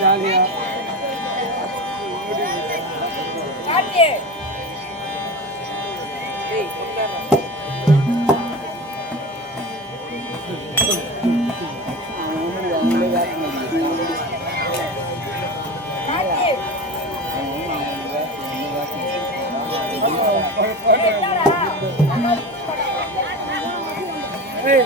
ஜாலியா Hey,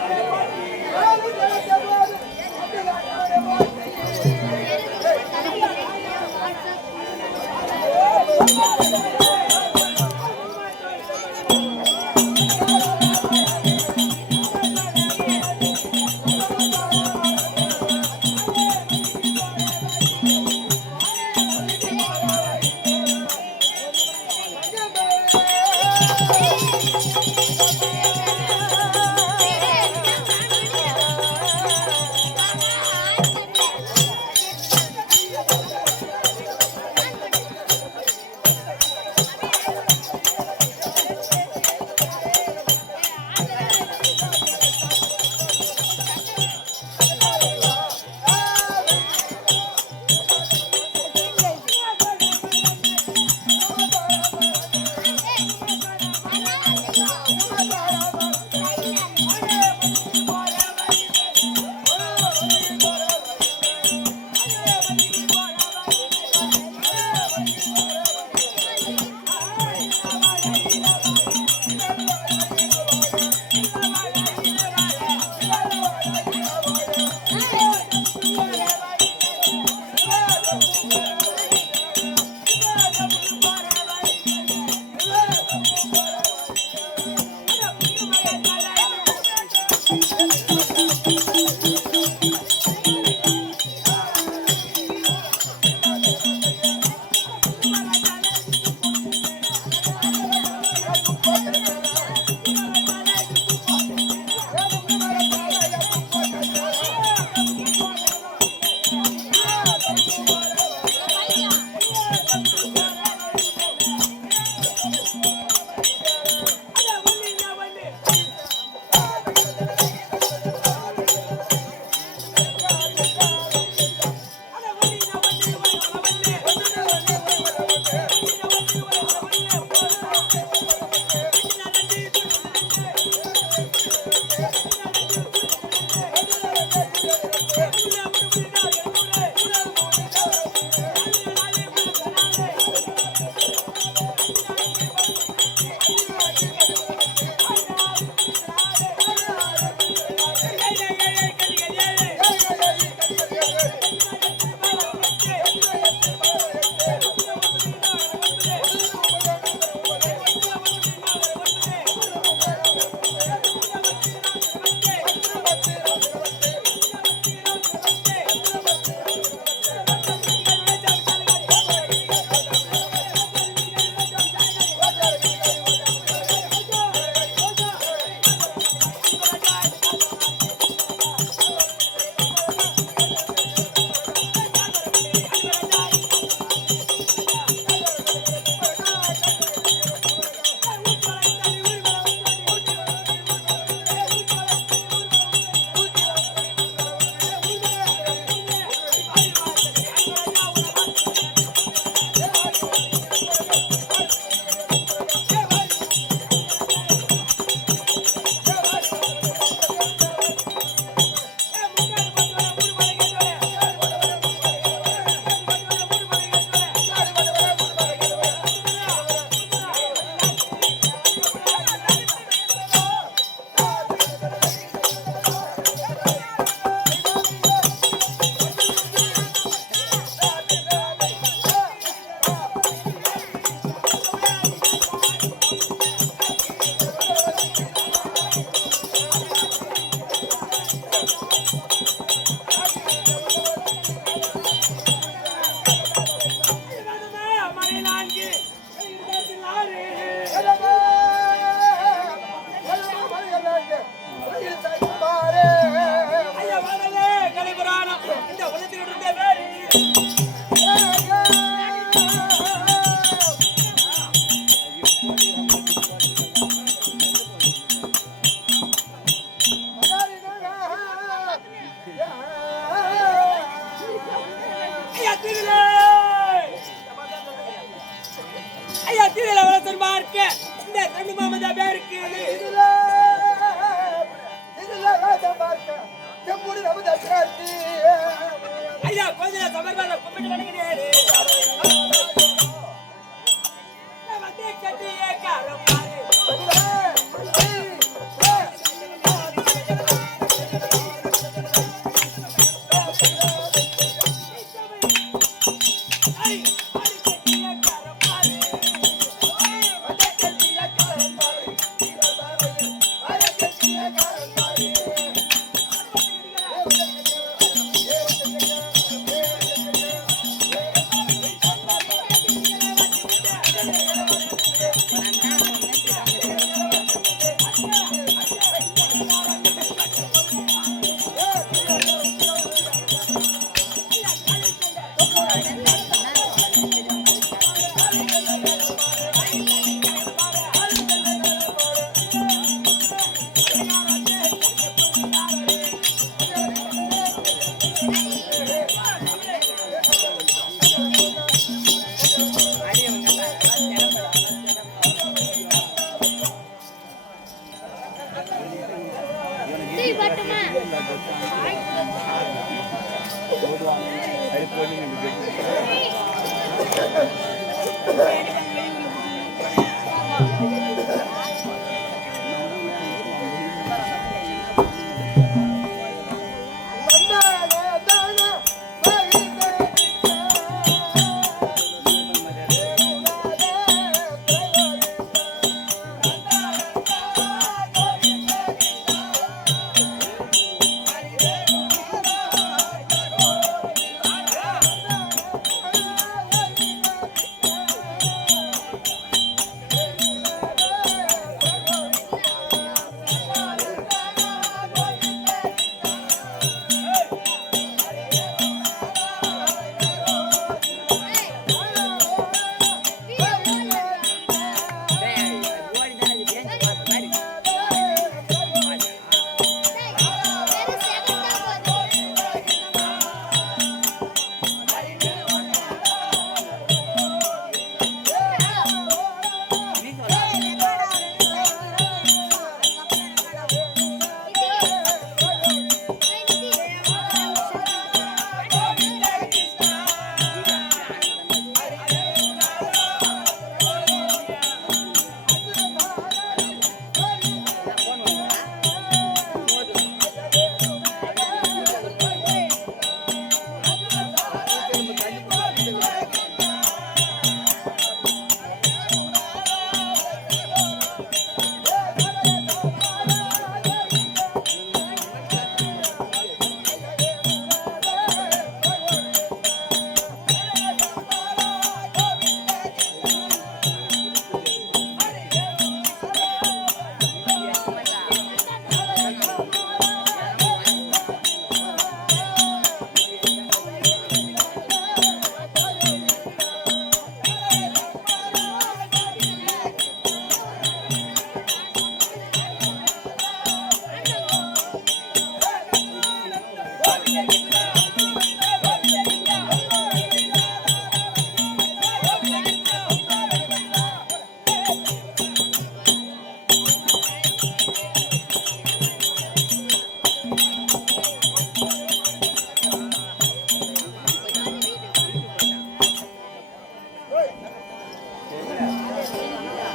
Hey!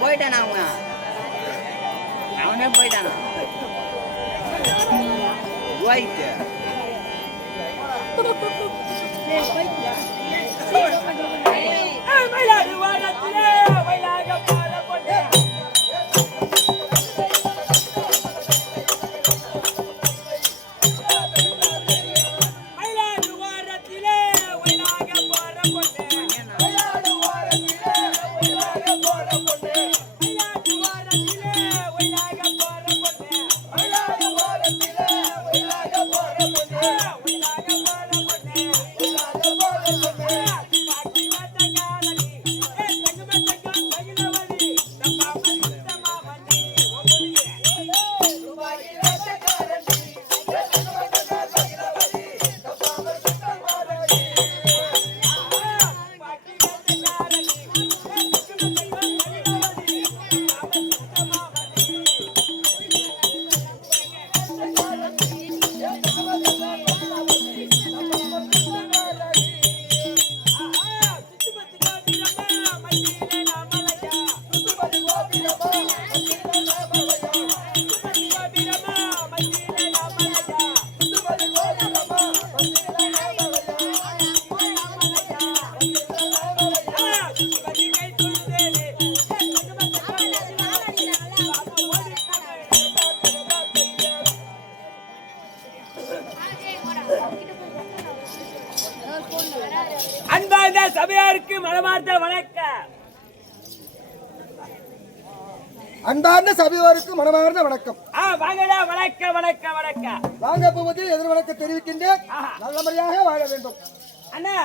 போயிட்டானா அவனே போயிட்டானா போயிட்டு அன்பார்ந்த சபையாருக்கு மனமார்ந்த வணக்கம். அன்பார்ந்த சபையோருக்கு மனமார்ந்த வணக்கம். வாங்கடா, வணக்கம் வணக்கம் வணக்கம். வாங்க போவது எதிர் வணக்கம் தெரிவிக்கின்றேன். நல்ல முறையாக வாழ வேண்டும். அண்ணா,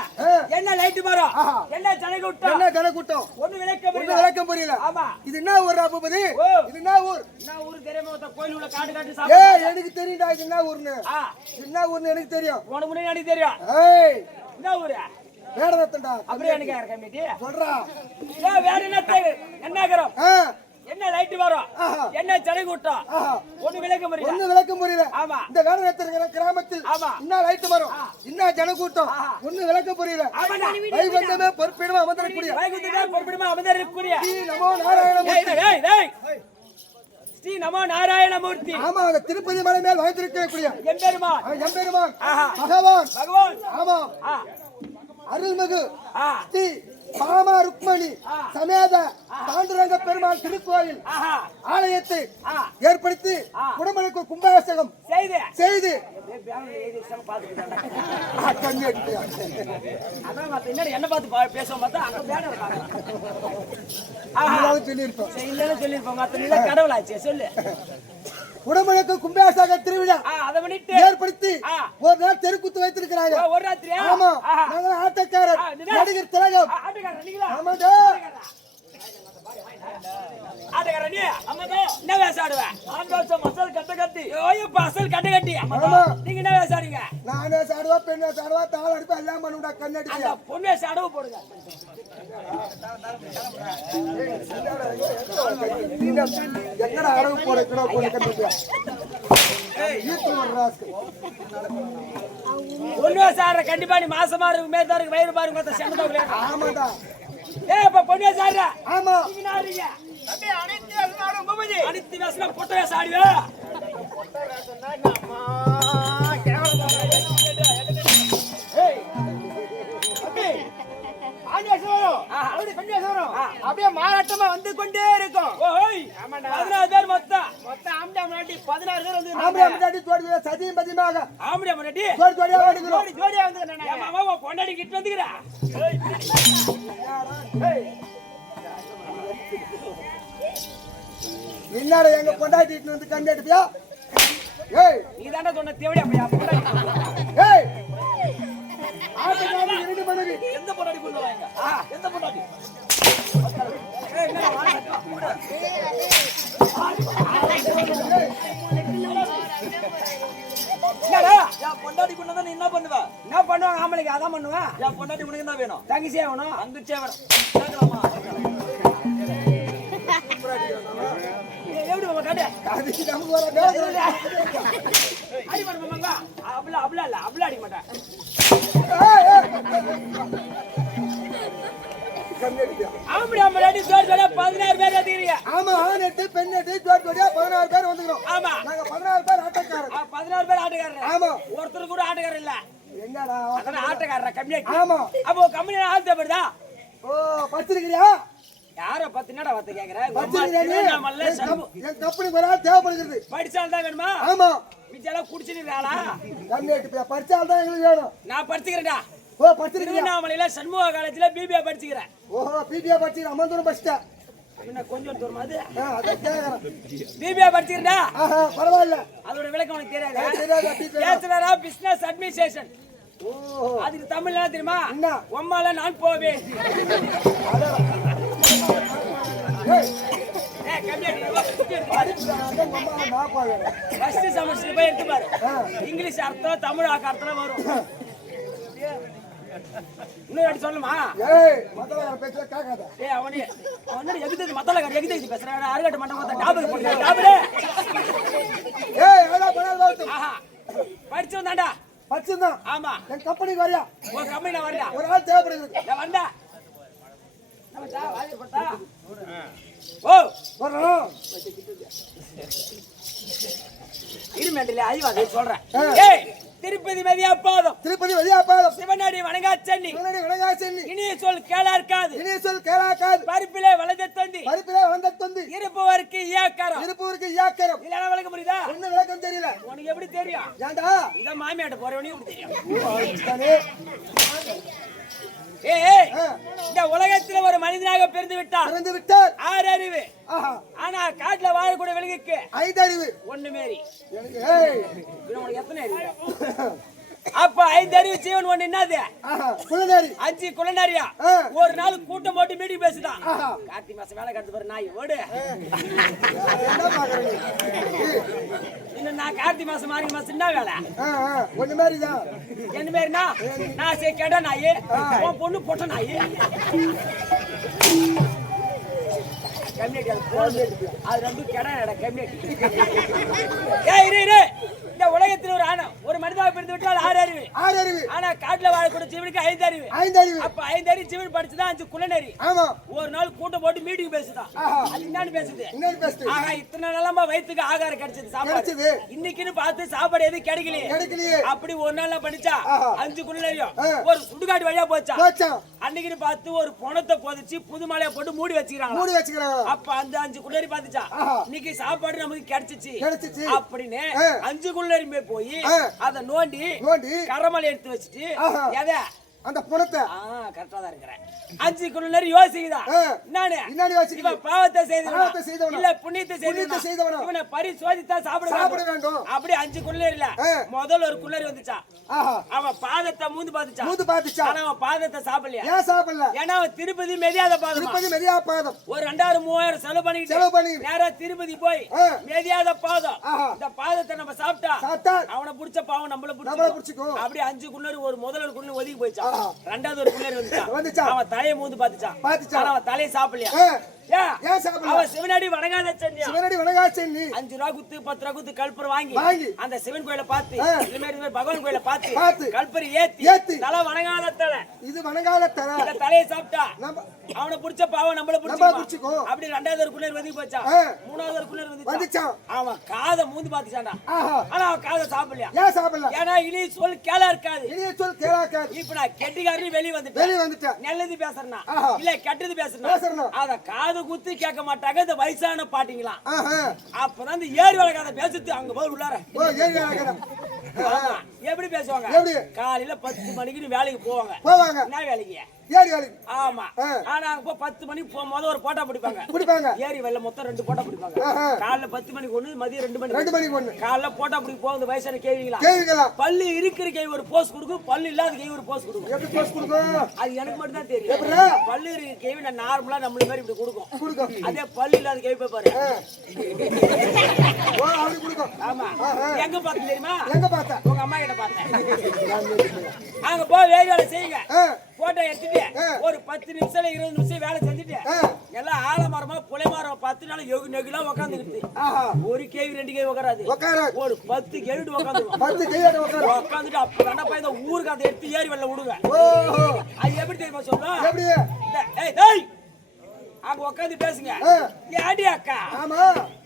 என்ன லைட் மரம், என்ன ஜனக்கூட்டம், என்ன ஜனக்கூட்டம், ஒண்ணு விளக்கம் புரியல. ஆமா, இது என்ன ஊர் பூபதி? இது என்ன ஊர்? என்ன ஊர் தெரியுமா? கோயில் உள்ள காடு காட்டு சாப்பிடு. எனக்கு தெரியும்டா இது என்ன ஊர்னு. என்ன ஊர்னு எனக்கு தெரியும். உனக்கு முன்னாடி எனக்கு தெரியும். என்ன ஊரு? வேடரத்தண்டா. அப்படியே எனக்கு கமிட்டி சொல்றா. வேற என்ன என்னகரம்? என்ன லைட் வரும் என்ன ஜன கூட்டம் ஒண்ணு விளக்க முடியல ஆமா இந்த காலத்துல இருக்கிற கிராமத்தில் ஆமா என்ன லைட் வரும் என்ன ஜன கூட்டம் ஒண்ணு விளக்க புரியல வைகுந்தமே பொறுப்பிடமா அமர்ந்திருக்கக்கூடிய ஸ்ரீ நமோ நாராயணமூர்த்தி ஸ்ரீ நமோ நாராயணமூர்த்தி ஆமா அந்த திருப்பதி மலை மேல் வைத்திருக்கக்கூடிய எம்பெருமான் பகவான் ஆமா அருள்மிகு ஸ்ரீ பாமா ருக்மணி சமேத பாண்டுரங்க பெருமாள் திருக்கோயில் ஆலயத்தை ஏற்படுத்தி குடமலுக்கு கும்பாபிஷேகம் செய்து என்ன பார்த்து பேசுவோம் சொல்லிருப்போம் கடவுளாச்சு சொல்லு குடமலுக்கு கும்பாபிஷேக திருவிழா ஏற்படுத்தி ஒரு நாள் தெருக்கூத்து வைத்திருக்கிறாங்க ஒரு ராத்திரி ஆமா நாங்க ஆட்டக்காரர் நடிகர் திலகம் ஆமாடா ஆட்டக்காரனே அம்மாடா என்ன வேசாடுவேன் அசல் கட்ட கட்டி ஓய் அசல் கட்ட கட்டி அம்மாடா நீங்க என்ன வேசாடுங்க நானே சாடுவா பெண்ணே சாடுவா தாள அடிப்பா எல்லாம் பண்ணுடா கண்ணடி அந்த பொண்ணே சாடுவ போடுங்க எங்கடா அடவு போறேடா போன கண்ணடியா ஈத்து ஒரு ராஸ்க பொண்ணே சாடுற கண்டிப்பா நீ மாசமா இருக்கு மேதாருக்கு வயிறு பாருங்க மத்த செண்டா ஆமாடா ஏய் அப்ப பொண்ணே சாடுற ஆமா நீங்க நாறீங்க தம்பி அனைத்து வேசனாலும் பூபதி அனைத்து வேசனா பொட்டவே சாடுவே பொட்ட வேசனா அம்மா கேவலம் ஏய் தம்பி ஆண்டேசவரோ அப்படி பெண்ணேசவரோ அப்படியே மாராட்டமா வந்து கொண்டே இருக்கும் ஓய் ஆமாடா 16 பேர் மொத்தம் ஆம்டா முன்னாடி 16 பேர் வந்து ஆம்டா முன்னாடி தோடி சதியும் பதிமாக ஆம்டா முன்னாடி ஜோடியா ஓடிக்குறோம் ஜோடியா வந்து நான் மாமா பொண்டாடி கிட்ட வந்துக்கறா ஏய் என்னடா எங்க பொண்டாட்டிட்டு வந்து கண்டடியா ஏய் நீ தான சொன்ன தேவடியா பையா பொண்டாடி ஏய் ஆட்டக்காரங்க ரெண்டு பண்ணுங்க எந்த பொண்டாடி கொள்ளுவாங்க எந்த பொண்டாடி ஏய் என்ன என்னடா யா பொண்டாடி கொண்டா நீ என்ன பண்ணுவ என்ன பண்ணுவாங்க ஆம்பளைக்கு அதான் பண்ணுவேன் யா பொண்டாடி உனக்கு என்ன வேணும் தங்கச்சியே வேணும் தங்கச்சியே வேணும் கேக்கலாமா எப்படி மாமா காடு அது நமக்கு வர அடி பண்ண மாமாங்க அப்ள அடி மாட்டேன் ஆம்படி அடி ஜோடியா 16 பேர் ஏத்திக்கிறீங்க ஆமா ஆண் 8 பெண் 8 ஜோடியா 16 பேர் வந்துறோம் ஆமா நாங்க 16 பேர் ஆட்டக்காரர் 16 பேர் ஆட்டக்காரர் ஆமா ஒருத்தர் கூட ஆட்டக்காரர் இல்ல என்னடா அத ஆட்டக்காரர் கம்மியா ஆமா அப்போ கம்பெனி ஆள் தேவைடா ஓ பத்திரிக்கையா யார பத்தி என்னடா வத்த கேக்குற என் கம்பெனி ஒரு ஆள் தேவைப்படுகிறது படிச்சால் தான் வேணுமா ஆமா மிச்செல்லாம் குடிச்சிருக்காளா கண்ணேட்டு படிச்சால் தான் எங்களுக்கு வேணும் நான் படிச்சுக்கிறேன்டா ஓ படிச்சிருக்கீங்க திருவண்ணாமலையில சண்முக காலேஜ்ல பிபிஏ படிச்சுக்கிறேன் ஓஹோ பிபிஏ படிச்சிருக்கேன் அம்மந்தூரம் படிச்சிட்டா என்ன கொஞ்சம் தூரமா அது அத கேக்குறேன் பிபிஏ படிச்சிருந்தா பரவாயில்ல அதோட விளக்கம் உனக்கு தெரியாது பேச்சுலர் ஆஃப் பிசினஸ் அட்மினிஸ்ட்ரேஷன் ஓஹோ அதுக்கு தமிழ்ல என்ன தெரியுமா உம்மால நான் போவேன் ஃபர்ஸ்ட் செமஸ்டர் போய் எடுத்து பாரு இங்கிலீஷ் அர்த்தம் தமிழ் அர்த்தம் வரும் இன்னும் அடி சொல்லுமா ஏய் மத்தல பேச்சல கேக்காத ஏய் அவனே எகிதது மத்தல எகிதது பேசுறானே அருகட்ட மண்டம் மொத்த டாபுக்கு போடுற டாபுலே ஏய் ஏடா பண்ணாத வாத்து படிச்சவன்டா படிச்சதான் ஆமா என் கம்பெனிக்கு வரியா ஒரு கம்பெனில வரடா ஒரு ஆள் தேவைப்படுது நான் வந்தா நமடா வாயை போட்டா ஓ வரணும் இருமேண்டல ஐவாதே சொல்றேன் ஏய் திருப்பதி மதியாபாதம் சிவனடி வணங்காச்சென்னி இனிய சொல் கேளார்க்காது பருப்பிலே வளர்ந்த தொந்தி இருப்பவருக்கு இயாக்காரம் இல்லைன்னா விளக்க முடியுதா ஒன்னும் விளக்கம் தெரியல உனக்கு எப்படி தெரியும் ஏண்டா இத மாமியாட்ட போறவனே எப்படி தெரியும் ஏய் இந்த உலகத்துல ஒரு மனிதனாக பிறந்து விட்டார் 6 அறிவு ஆனா காட்டுல வாழக்கூடிய விலங்குக்கு 5 அறிவு ஒண்ணு மேரி உனக்கு எத்தனை அறிவு அப்ப 5 அறிவு ஜீவன் ஒண்ணு என்னது குலநாரி 5 குலநாரியா ஒரு நாள் கூட்டம் போட்டு மீட்டிங் பேசுதான் கார்த்திகை மாசம் வேலை கட்டு போற நாய் ஓடு இன்னும் நான் கார்த்திகை மாசம் மார்கழி மாசம் என்ன வேலை ஒண்ணு மாதிரிதான் என்ன மாதிரினா நான் சரி கேட்ட நாய் உன் பொண்ணு பொட்ட நாய் கம்யூனிட்டி அது ரெண்டும் கிடா கம்யூனிட்டி. இந்த உலகத்தில் ஒரு ஆணம் ஒரு மனிதனாக பிறந்து விட்டால் 6 அறிவு. 6 அறிவு. ஆனா காட்டுல வாழக்கூடிய ஜீவனுக்கு 5 அறிவு. 5 அறிவு. அப்ப 5 அறிவு ஜீவன் படிச்சுதான் 5 குள்ளநெறி. ஆமா. ஒரு நாள் கூட்டம் போட்டு மீட்டிங் பேசுதான். அது என்னன்னு பேசுது? என்னன்னு பேசுது? ஆஹா இத்தனை நாளமா வயித்துக்கு ஆகாரம் கிடைச்சது சாப்பாடு. இன்னைக்குன்னு பார்த்து சாப்பாடு எதுவும் கிடைக்கலையே. அப்படி ஒரு நாள் படிச்சா 5 குள்ளநெறியும் ஒரு சுடுகாடு வழியா போச்சா. அன்னைக்குன்னு பார்த்து ஒரு பணத்தை புதைச்சு புது மாலையா போட்டு மூடி வச்சுக்கிறாங்க. அப்ப அந்த 5 குள்ளநெறி பார்த்துச்சா இன்னைக்கு சாப்பாடு நமக்கு கிடைச்சிச்சு அப்படின்னு 5 குள்ளநெறி போய் அத நோண்டி கரமலை எடுத்து வச்சுட்டு எதை அந்த பணத்தை கரெக்டா தான் இருக்கிறேன் 5 குள்ளநெறி யோசிக்குதா என்னன்னு யோசிக்குது? இவன் பாவத்தை செய்தவனா இல்ல புண்ணியத்தை செய்தவனா இவனை பரிசோதித்தா சாப்பிட வேண்டும். அப்படி 5 குள்ளநெறில முதல்ல ஒரு குள்ளநெறி வந்துச்சா. அவன் பாதத்தை மூந்து பாத்துச்சா. ஆனா அவன் பாதத்தை சாப்பிடலையா. ஏன் சாப்பிடல? ஏன்னா அவன் திருப்பதி மெதியாத பாதம். ஒரு 2000-3000 செலவு பண்ணி நேரா திருப்பதி போய் மெதியாத பாதம். இந்த பாதத்தை நம்ம சாப்பிட்டா அவனை புடிச்ச பாவம் நம்மள புடிச்சுக்கும். அப்படி 5 குள்ளநெறி ஒரு முதல்ல குள்ளநெறி ஒதுக்கி போயிச்சா. ரெண்டாவது ஒரு குள்ளநெறி வந்துச்சா. அவன் தலையை மூந்து பாத்துச்சா. ஆனா அவன் தலையை சாப்பிடலையா. அவன் சிவனடி வணங்காத சென்னி 5 ரூபா குத்து 10 ரூபா குத்து கல்பரை வாங்கி அந்த சிவன் கோயில பார்த்து பகவான் கோயில பார்த்து கல்பரை ஏத்தி தலை வணங்காத தலை இது வணங்காத தலை இந்த தலையை சாப்பிட்டா அவனை புடிச்ச பாவம் நம்மள புடிச்சுக்கும். அப்படி ரெண்டாவது ஒரு குள்ளநெறி வந்து போச்சா. மூணாவது ஒரு குள்ளநெறி வந்துச்சா. அவன் காதை மூந்து பாத்துச்சாண்டா. ஆனா அவன் காதை சாப்பிடலையா. ஏன் சாப்பிடல? ஏன்னா இனி சொல் கேளா இருக்காது. இப்ப நான் கெட்டிக்காரனு வெளிய வந்துட்டேன். நல்லது பேசுறேன்னா இல்ல கெட்டது பேசுறேன்னா அத காது குத்து கேட்க மாட்டாங்க இந்த வயசான பாட்டிங்களாம். அப்பதான் இந்த ஏரி வேலை கதை பேசுறது அங்க போய் உள்ளார எப்படி பேசுவாங்க. காலையில 10 மணிக்கு வேலைக்கு போவாங்க. என்ன வேலைக்கு? ஏரி வேலைக்கு. ஆமா. ஆனா அங்க 10 மணிக்கு போகும்போது ஒரு போட்டா பிடிப்பாங்க. ஏரி வேலை மொத்தம் 2 போட்டா பிடிப்பாங்க. காலைல 10 மணிக்கு ஒண்ணு, மதியம் 2 மணிக்கு ஒண்ணு. காலைல போட்டா பிடிக்க போகுது வயசான கேள்விங்களா. பல்லு இருக்கிற கை ஒரு போஸ் கொடுக்கும், பல்லு இல்லாத கை ஒரு போஸ் கொடுக்கும். எப்படி போஸ் கொடுக்கும்? அது எனக்கு மட்டும் தான் தெரியும். பல்லு இருக்கிற கை நான் நார்மலா நம்மள மாதிரி இப்படி கொடுக்கும். அதே பல்லு இல்லாத கை போய் பாரு. ஆமா. எங்க பார்த்து தெரியுமா? உங்க அம்மா கிட்ட பார்த்தேன். அங்க போய் வேலை செய்யுங்க. போட்டோ எடுத்துட்டு ஒரு 10 நிமிஷம் 20 நிமிஷம் வேலை செஞ்சுட்டு எல்லாம் ஆலமரமா புலைமரம் 10 நாள் நெகுலா உட்காந்துருக்கு. ஒரு கேவி 2 கேவி உட்காராது. ஒரு 10 கேவிட்டு உட்காந்துட்டு அப்ப இந்த ஊருக்கு அதை எடுத்து ஏறி வெள்ள விடுங்க. அது எப்படி தெரியுமா சொல்லுங்க. அங்க உட்காந்து பேசுங்க. ஏடி அக்கா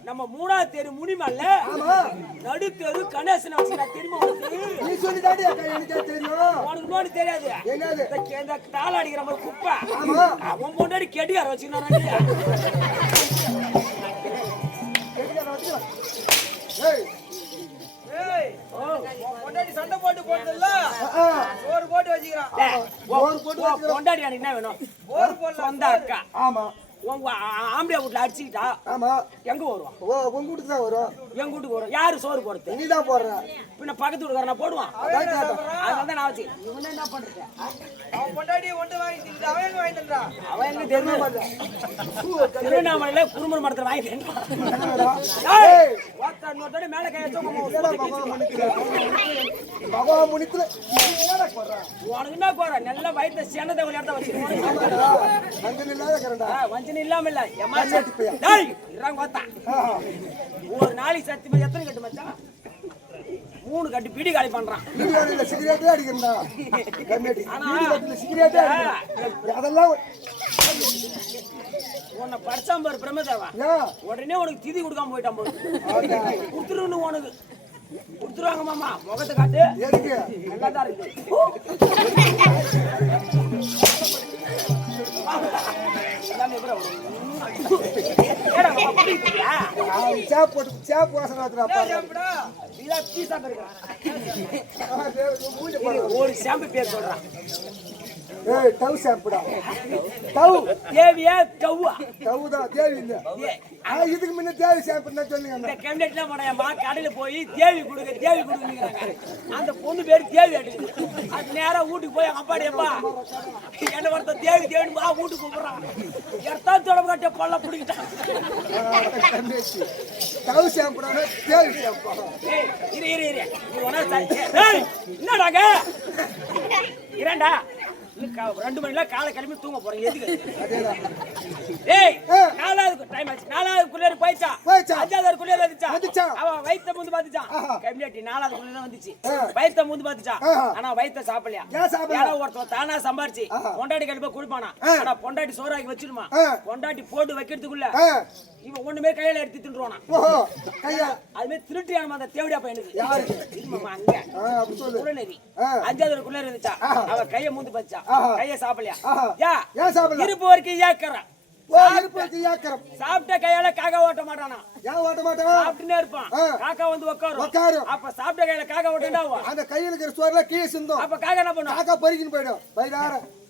நம்ம 3ஆவது தெரு முனிமல்ல நடு தெரு கணேசன் தெரியுமா உனக்கு நோடி தெரியாது. இந்த தாள அடிக்கிற மாதிரி குப்பை அவன் முன்னாடி கெடியார வச்சுக்கிறான். சண்டை போட்டு போட்டதில்ல ஒரு போட்டு வச்சுக்கிறான். பொண்டாடி அன்னைக்கு என்ன வேணும்? சொந்த அக்கா. ஆமா. உங்க ஆம்பளை வீட்டுல அடிச்சுக்கிட்டா எங்க வருவான்? உங்க வீட்டுக்கு தான் வரும். எங்க வீட்டுக்கு வரும். யாரு சோறு போடுறது? நீ தான் போடுற. பின்ன பக்கத்து வீட்டுக்கார நான் போடுவான். அதனால நான் வச்சு இவன் என்ன பண்றது? அவன் பொண்டாடி ஒன்று வாங்கி அவன் எங்க வாங்கி தந்தா? அவன் எங்க தெரியும் திருவண்ணாமலையில குறும்பர் மரத்துல வாங்கி இன்னொரு மேல கை வச்சு உனக்கு என்ன போற நல்ல வயிற்று சேனத்தை விளையாட்ட வச்சிருக்கோம். இல்லாம இல்ல ஒரு நாளைக்கு சத்தியமா எத்தனை கட்டு மச்சான்? 3 கட்டு பீடி காலி பண்றான். உன்னை படிச்சான் பாரு பிரம்மதேவா. உடனே உனக்கு திதி கொடுக்காம போயிட்டான் போது கொடுத்துருன்னு உனக்கு கொடுத்துருவாங்க. மாமா முகத்தை காட்டு நல்லாதான் இருக்கு. ஒரு ஷாம்பு பேர் சொல்றான். இதுக்கு முன்ன தேவி ஷாம்பு சொல்லுங்க. கடையில போய் தேவி கொடுங்க. அந்த பொண்ணு பேரு தேவி அடிக்குது. அது நேரா வீட்டுக்கு போய் அப்பாடியப்பா என்ன ஒருத்த தேவி தேவின்னு வீட்டுக்கு கூப்பிடுறான். எத்தான் தொடர்பு கட்ட பல்ல பிடிக்கிட்டான். என்னடாங்க இரண்டா 2 மணில காலை கிளம்பி தூங்க போறேன் எதுக்கு டேய் 4வது டைம் ஆச்சு 4வது குள்ளேர் போய்ச்சா 5வது குள்ளேர் வந்துச்சா அவன் வயித்த முந்து பாத்துச்சான் கம்யூனிட்டி 4வது குள்ளேர் வந்துச்சு வயித்த முந்து பாத்துச்சான் ஆனா வயித்த சாப்பிடலையா ஏன்னா ஒருத்தன் தானா சம்பாரிச்சு பொண்டாட்டி கண்டிப்பா குடிப்பானா ஆனா பொண்டாட்டி சோறாக்கி வச்சிருமா பொண்டாட்டி போட்டு வைக்கிறதுக்குள்ள இவன் ஒண்ணுமே கையில எடுத்து தின்றுவானா அதுமே திருட்டியான அந்த தேவடியா பையனுக்கு அங்க 5வது குள்ளேர் இருந்துச்சா அவன் கைய மூந்து பாத்துச்சா கைய சாப்பிடலையா இருப்பு வரைக்கும் ஏக்கறான் சாப்பிட்ட கையால காக்கா ஓட்ட மாட்டானா சாப்பிட்டுனே இருப்பான் காக்கா வந்து உட்காரும் அப்ப சாப்பிட்ட கையில காக்கா ஓட்டா அந்த கையில இருக்கிற சோறுல கீழே சிந்தும் அப்ப காக்கா என்ன பண்ணும் காக்கா பறிக்கின்னு போயிடும்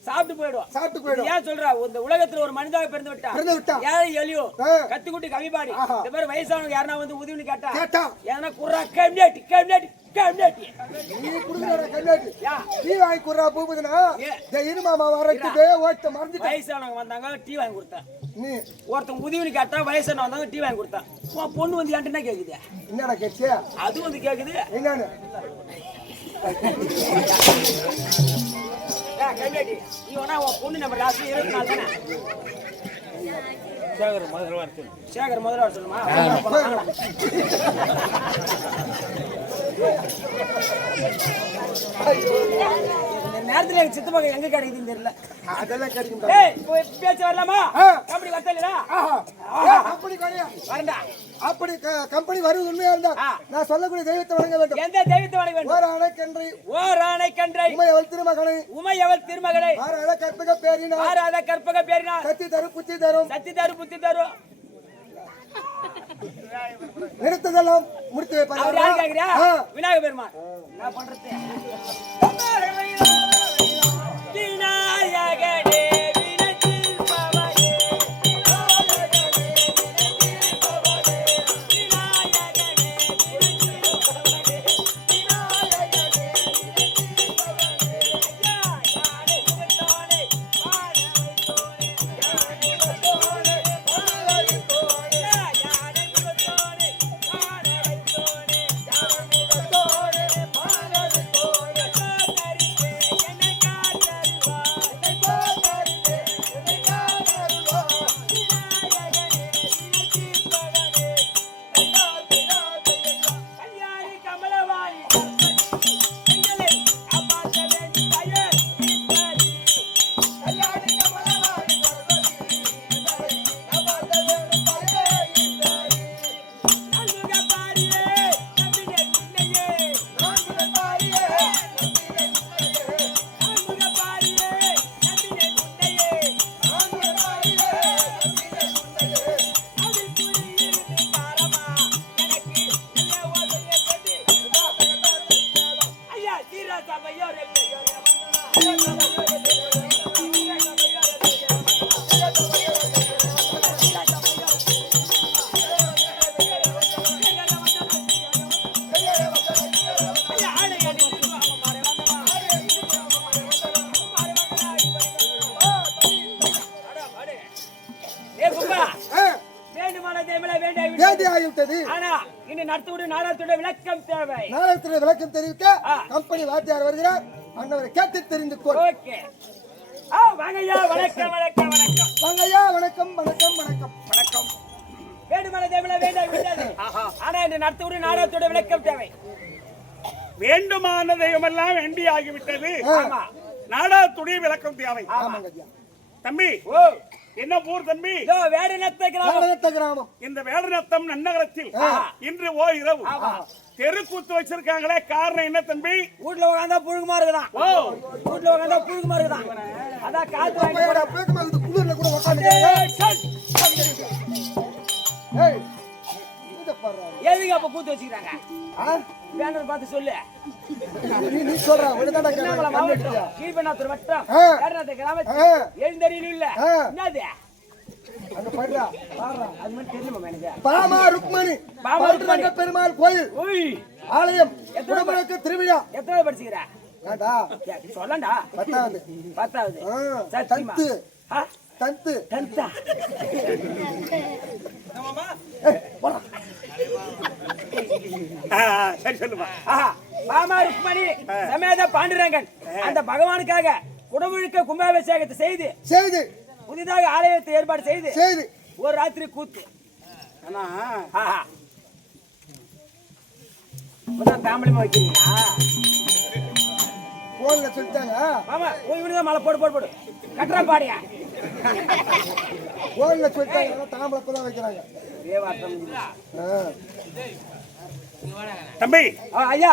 சாப்பிட்டு போயிடும் ஏன் சொல்றா இந்த உலகத்துல ஒரு மனிதாக பிறந்து விட்டா ஏழை எலியோ கத்துக்குட்டி கவிபாடி இந்த மாதிரி வயசானவங்க யாரா வந்து உதவின்னு கேட்டா ஏன்னா குர்ரா கம்யூனிட்டி நீ குடுக்குற கம்யூனிட்டி டீ வாங்கி குர்ரா பூபுதுனா ஜெயிரு மாமா வரதுக்கு ஓட்ட மறந்துட்ட வயசானவங்க வந்தாங்க டீ வாங்கி கொடுத்தேன் நீ ஒருத்தன் உதவின்னு கேட்டா வயசானவங்க வந்தாங்க டீ வாங்கி கொடுத்தேன் உன் பொண்ணு வந்து என்கிட்ட என்ன கேக்குது என்னடா கேட்சே அது வந்து கேக்குது என்னன்னு இவனா உன் பொண்ணு நம்பர் ராசி 24 தானே சேகர் முதல்ல வர சொல்லுமா நேரத்துல எங்க சித்தப்பா எங்க கிடைக்குதுன்னு தெரியல அதெல்லாம் கிடைக்கும் பேச்சு வரலாமா கம்பெனி வரலையா அப்படி கிடையாது வரண்டா அப்படி கம்பெனி வருவது உண்மையா இருந்தா நான் சொல்லக்கூடிய தெய்வத்தை வணங்க வேண்டும் எந்த தெய்வத்தை வணங்க வேண்டும் ஓர் ஆணை கன்றை உமையவள் திருமகனை ஆறாத கற்பக பேரினா சத்தி தரும் புத்தி தரும் நிறுத்ததெல்லாம் முடித்து வைப்பார் விநாயக பெருமான் என்ன பண்றது விநாயகனே விளக்கம் தெரிவிக்க கம்பெனி வாத்தியார் வருகிறார் அண்ணவரை கேட்டு தெரிந்து கொள் வாங்கய்யா வணக்கம் வணக்கம் வணக்கம் வாங்கய்யா வணக்கம் வணக்கம் வணக்கம் வணக்கம் வேண்டுமான தேவல வேண்டாம் ஆனா இந்த நடத்தோடு நாடகத்தோட விளக்கம் தேவை வேண்டுமான தெய்வமெல்லாம் வேண்டி ஆகிவிட்டது நாடகத்துடைய விளக்கம் தேவை தம்பி என்ன ஊர் தம்பி வேடநத்த கிராமம் இந்த வேடநத்தம் நன்னகரத்தில் இன்று இரவு தெருக்கூத்து வச்சிருக்காங்களே காரணம் என்ன தம்பி வீட்டுல உட்காந்தா புழுகுமா இருக்குதான் வீட்டுல உட்காந்தா புழுகுமா இருக்குதான் அதான் காத்து குளிர்ல கூட எதுக்கு அப்ப கூத்து வச்சுக்கிறாங்க பேனர் பார்த்து சொல்லு நீ சொல்ற கீழ்பெண்ணாத்தூர் வட்டம் எழுந்தறியில் இல்ல என்னது அங்க பாருடா அது மாதிரி தெரியுமா எனக்கு பாமா ருக்மணி பெருமாள் கோயில் ஆலயம் குடமுழுக்கு திருவிழா எத்தனை படிச்சுக்கிற ஏண்டா சொல்லண்டா 10வது சத்தியமா டென்த் டென்த்தா போடா சரி சொல்லுமா பாமா ருக்மணி சமேத பாண்டுரங்கன் அந்த பகவானுக்காக குடமுழுக்க கும்பாபிஷேகத்தை செய்து செய்து புதிதாக ஆலயத்தை ஏற்பாடு செய்து செய்து ஒரு ராத்திரி கூத்து ஆனா ஆஹா. இப்பதான் தாம்பளமா வைக்கிறீங்களா? போன்ல சொல்லிட்டாங்க. மாமா இவனுதான் மலை போடு போடு போடு கட்டுறா பாடியா போன்ல சொல்லிட்டாங்க. தாம்பளப்பதான் வைக்கிறாங்க. தம்பி ஐயா